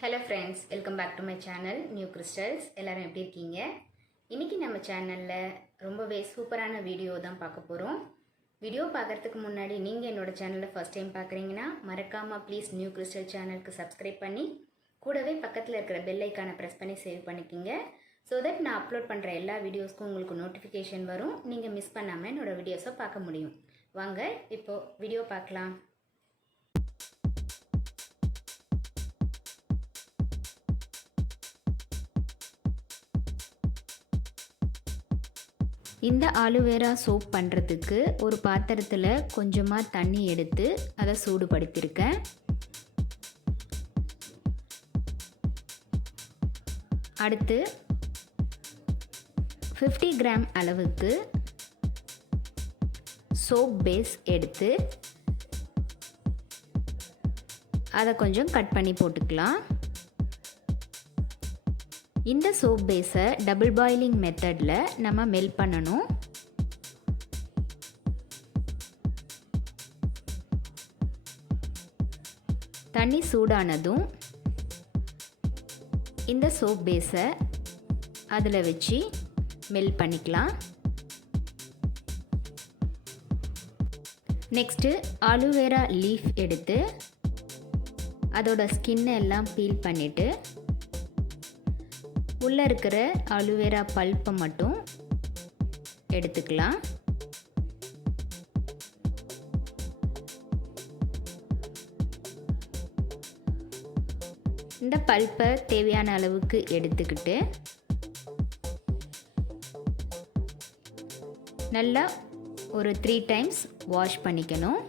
Hello friends, welcome back to my channel New Crystals. எல்லாரும் எப்படி இருக்கீங்க? இன்னைக்கு நம்ம சேனல்ல ரொம்பவே சூப்பரான வீடியோ தான் பார்க்க போறோம். வீடியோ பார்க்கிறதுக்கு முன்னாடி நீங்க என்னோட சேனலை ஃபர்ஸ்ட் டைம் பார்க்கறீங்கன்னா மறக்காம ப்ளீஸ் நியூ கிறிஸ்டல் சேனலுக்கு சப்ஸ்கிரைப் பண்ணி கூடவே பக்கத்துல இருக்கிற பெல் ஐகானை பிரஸ் பண்ணி சேவ் பண்ணிக்கங்க. so that நான் அப்லோட் பண்ற எல்லா வீடியோஸ்க்கும் உங்களுக்கு நோட்டிஃபிகேஷன் வரும். நீங்க மிஸ் பண்ணாம என்னோட வீடியோஸை பார்க்க முடியும். வாங்க இப்போ வீடியோ பார்க்கலாம். இந்த ஆலோவேரா சோப் பண்ணுறதுக்கு ஒரு பாத்திரத்தில் கொஞ்சமாக தண்ணி எடுத்து அதை சூடுபடுத்தியிருக்கேன். அடுத்து 50 கிராம் அளவுக்கு சோப் பேஸ் எடுத்து அதை கொஞ்சம் கட் பண்ணி போட்டுக்கலாம். இந்த சோப் பேஸை டபுள் பாயிலிங் மெத்தடில் நம்ம மெல்ட் பண்ணணும். தண்ணி சூடானதும் இந்த சோப் பேஸை அதில் வச்சு மெல்ட் பண்ணிக்கலாம். நெக்ஸ்ட்டு ஆலோவேரா லீஃப் எடுத்து அதோட ஸ்கின்னை எல்லாம் பீல் பண்ணிவிட்டு உள்ளே இருக்கிற ஆலோவேரா பல்ப்பை மட்டும் எடுத்துக்கலாம். இந்த பல்ப்பை தேவையான அளவுக்கு எடுத்துக்கிட்டு நல்லா ஒரு 3 டைம்ஸ் வாஷ் பண்ணிக்கணும்.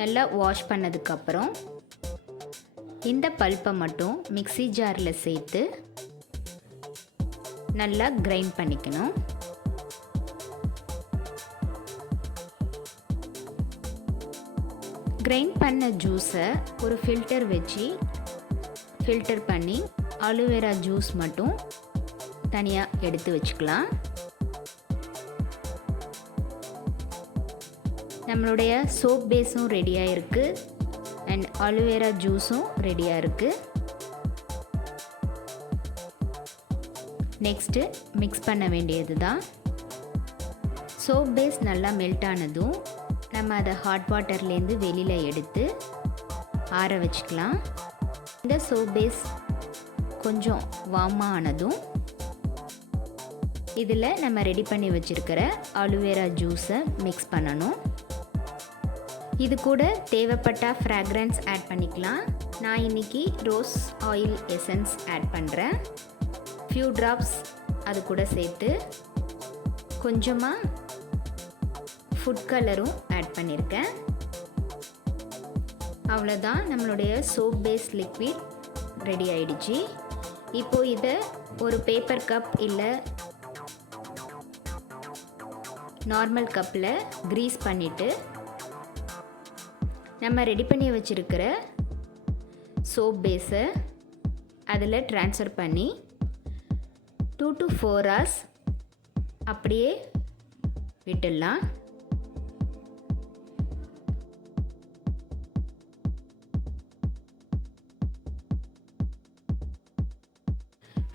நல்லா வாஷ் பண்ணதுக்கப்புறம் இந்த பல்ப்பை மட்டும் மிக்ஸி ஜாரில் சேர்த்து நல்லா கிரைண்ட் பண்ணிக்கணும். கிரைண்ட் பண்ண ஜூஸை ஒரு ஃபில்டர் வச்சு ஃபில்டர் பண்ணி ஆலோவேரா ஜூஸ் மட்டும் தனியாக எடுத்து வச்சுக்கலாம். நம்மளுடைய சோப் பேஸும் ரெடியாக இருக்குது அண்ட் ஆலோவேரா ஜூஸும் ரெடியாக இருக்குது. நெக்ஸ்ட்டு மிக்ஸ் பண்ண வேண்டியது தான். சோப் பேஸ் நல்லா மெல்ட் ஆனதும் நம்ம அதை ஹாட் வாட்டர்லேருந்து வெளியில் எடுத்து ஆற வச்சுக்கலாம். இந்த சோப் பேஸ் கொஞ்சம் வார்மாக ஆனதும் இதில் நம்ம ரெடி பண்ணி வச்சுருக்கிற ஆலோவேரா ஜூஸை மிக்ஸ் பண்ணணும். இது கூட தேவைப்பட்ட ஃப்ராக்ரன்ஸ் ஆட் பண்ணிக்கலாம். நான் இன்றைக்கி ரோஸ் ஆயில் எசன்ஸ் ஆட் பண்ணுறேன். ஃபியூ ட்ராப்ஸ் அது கூட சேர்த்து கொஞ்சமாக ஃபுட் கலரும் ஆட் பண்ணியிருக்கேன். அவ்வளோதான், நம்மளுடைய சோப் பேஸ் லிக்விட் ரெடி ஆயிடுச்சு. இப்போது இதை ஒரு பேப்பர் கப் இல்லை நார்மல் கப்பில் க்ரீஸ் பண்ணிவிட்டு நம்ம ரெடி பண்ணி வச்சுருக்கிற சோப் பேஸை அதில் ட்ரான்ஸ்ஃபர் பண்ணி 2 to 4 hours அப்படியே விட்டுடலாம்.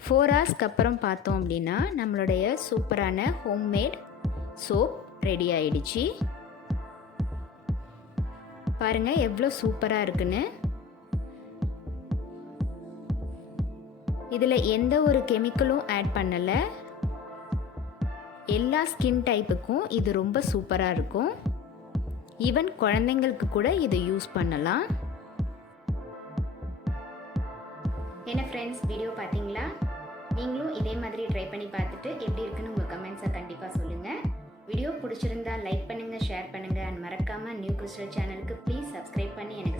ஃபோர் ஹவர்ஸ்க்கு அப்புறம் பார்த்தோம் அப்படின்னா நம்மளுடைய சூப்பரான ஹோம்மேட் சோப் ரெடி ஆயிடுச்சு. பாருங்கள் எவ்வளோ சூப்பராக இருக்குன்னு. இதில் எந்த ஒரு கெமிக்கலும் ஆட் பண்ணலை. எல்லா ஸ்கின் டைப்புக்கும் இது ரொம்ப சூப்பராக இருக்கும். ஈவன் குழந்தைங்களுக்கு கூட இதை யூஸ் பண்ணலாம். என்ன ஃப்ரெண்ட்ஸ், வீடியோ பார்த்தீங்களா? நீங்களும் இதே மாதிரி ட்ரை பண்ணி பார்த்துட்டு எப்படி இருக்குன்னு உங்கள் கமெண்ட்ஸை கண்டிப்பாக சொல்லுங்கள். வீடியோ பிடிச்சிருந்தா லைக் பண்ணுங்கள், ஷேர் பண்ணுங்கள் அண்ட் மறக்காமல் நியூ கிறிஸ்டல் சேனலுக்கு ப்ளீஸ் சப்ஸ்கிரைப் பண்ணி எனக்கு